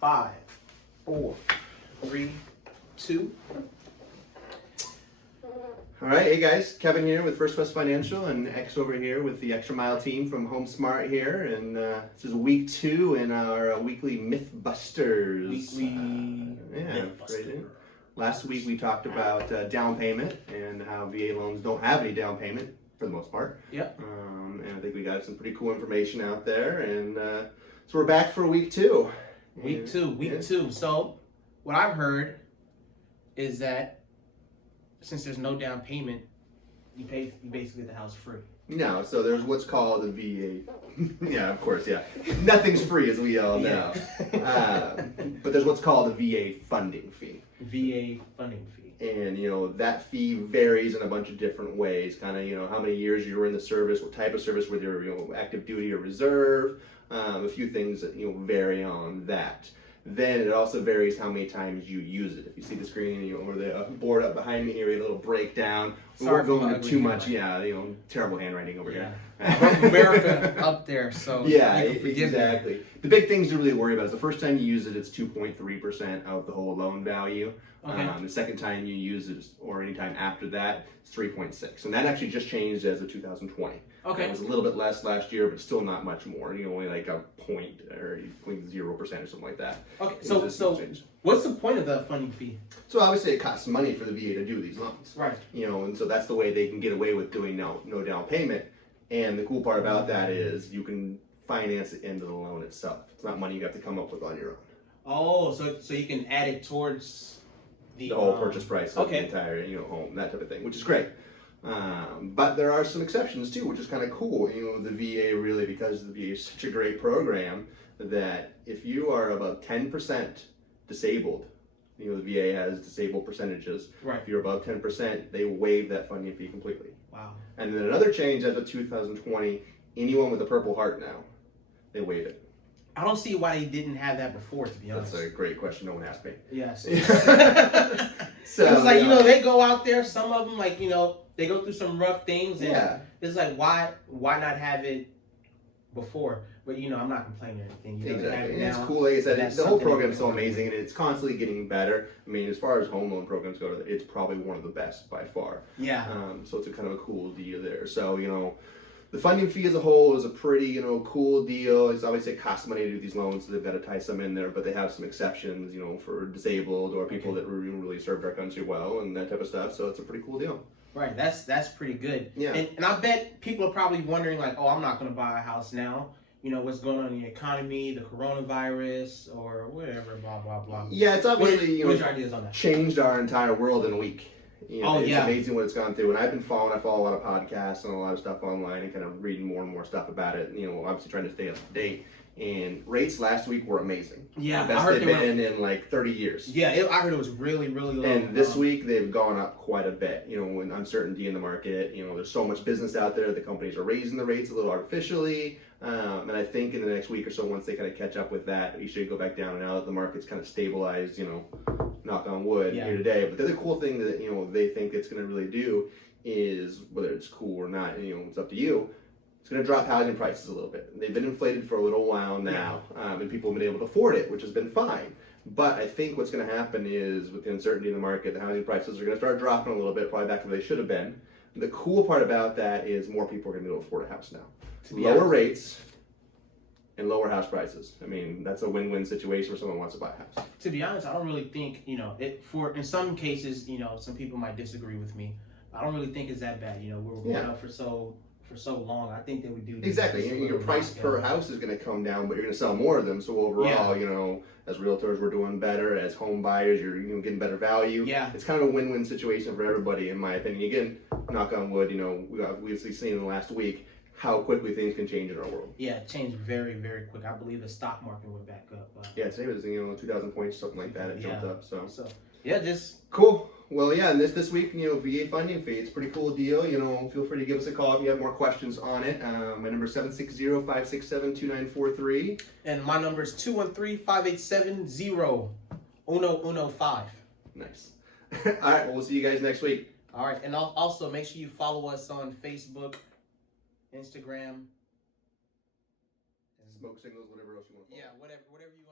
5, 4, 3, 2. All right, hey guys, Kevin here with First West Financial and X over here with the Extra Mile team from Home Smart here, and this is week 2 in our weekly Mythbusters. Mythbusters. Last week we talked about down payment and how VA loans don't have any down payment for the most part. Yep. And I think we got some pretty cool information out there, and so we're back for week 2. Week 2. So what I've heard is that since there's no down payment, you basically get the house free. No, so there's what's called the VA. Yeah, of course, yeah. Nothing's free, as we all know. But there's what's called the VA funding fee. VA funding fee. And, that fee varies in a bunch of different ways. Kind of, how many years you were in the service, what type of service, whether you're, active duty or reserve. A few things that, vary on that. Then it also varies how many times you use it. If you see the screen, or the board up behind me here, a little breakdown. We won't go into too much. Yeah, terrible handwriting over here. America up there, so yeah, exactly. The big things to really worry about is the first time you use it, it's 2.3% of the whole loan value. Okay. The second time you use it, or any time after that, it's 3.6, and that actually just changed as of 2020. Okay. It was a little bit less last year, but still not much more. Only like a point or 0.0% or something like that. Okay. So what's the point of the funding fee? So obviously it costs money for the VA to do these loans. Right. And so that's the way they can get away with doing no down payment. And the cool part about that is you can finance the end of the loan itself. It's not money you have to come up with on your own. Oh, so you can add it towards the whole purchase price of the entire home, that type of thing, which is great. But there are some exceptions too, which is kind of cool. The VA really, because the VA is such a great program, that if you are above 10% disabled, the VA has disabled percentages. Right. If you're above 10%, they waive that funding fee completely. Wow. And then another change as of 2020, anyone with a Purple Heart now, they waive it. I don't see why they didn't have that before, to be honest. That's a great question. No one asked me. Yes. So it's like, they go out there, some of them, like, they go through some rough things. And it's like, why not have it before? But, I'm not complaining or anything. Exactly. And it's cool. Like I said, the whole program is so amazing, and it's constantly getting better. I mean, as far as home loan programs go, it's probably one of the best by far. Yeah. So it's a kind of a cool deal there. So, the funding fee as a whole is a pretty, cool deal. It's obviously it costs money to do these loans, so they've got to tie some in there, but they have some exceptions, for disabled or people that really served our country well and that type of stuff. So it's a pretty cool deal. Right. That's pretty good. Yeah. And I bet people are probably wondering, like, oh, I'm not going to buy a house now. What's going on in the economy, the coronavirus, or whatever, blah, blah, blah. Yeah, it's obviously, what are your ideas on that? Changed our entire world in a week. It's yeah. amazing what it's gone through. And I follow a lot of podcasts and a lot of stuff online and kind of reading more and more stuff about it. Obviously trying to stay up to date. And rates last week were amazing. Yeah, the best they've been in like 30 years. Yeah, I heard it was really, really low. And this week they've gone up quite a bit. When uncertainty in the market, there's so much business out there. The companies are raising the rates a little artificially. And I think in the next week or so, once they kind of catch up with that, we should go back down. And now that the market's kind of stabilized, knock on wood here today. But the other cool thing that they think it's going to really do is, whether it's cool or not, it's up to you. It's going to drop housing prices a little bit. They've been inflated for a little while now, and people have been able to afford it, which has been fine. But I think what's going to happen is, with the uncertainty in the market, the housing prices are going to start dropping a little bit, probably back to where they should have been. The cool part about that is more people are going to be able to afford a house now. Lower rates and lower house prices. I mean, that's a win-win situation where someone wants to buy a house. To be honest, I don't really think, in some cases, some people might disagree with me. I don't really think it's that bad. We were going up for so long. I think that we do. Exactly. Your price per house is going to come down, but you're going to sell more of them. So overall, as realtors, we're doing better. As home buyers, you're getting better value. Yeah. It's kind of a win-win situation for everybody, in my opinion. Again, knock on wood. We've obviously seen in the last week how quickly things can change in our world. Yeah, it changed very, very quick. I believe the stock market went back up. Today was 2,000 points, something like that. It jumped up. So just cool. Well, and this week, VA funding fee, it's a pretty cool deal. Feel free to give us a call if you have more questions on it. My number is 760-567-2943. And my number is 213-587-0115. Nice. All right, well, we'll see you guys next week. All right, and also make sure you follow us on Facebook, Instagram, Smoke signals, whatever else you want. Yeah, whatever you want.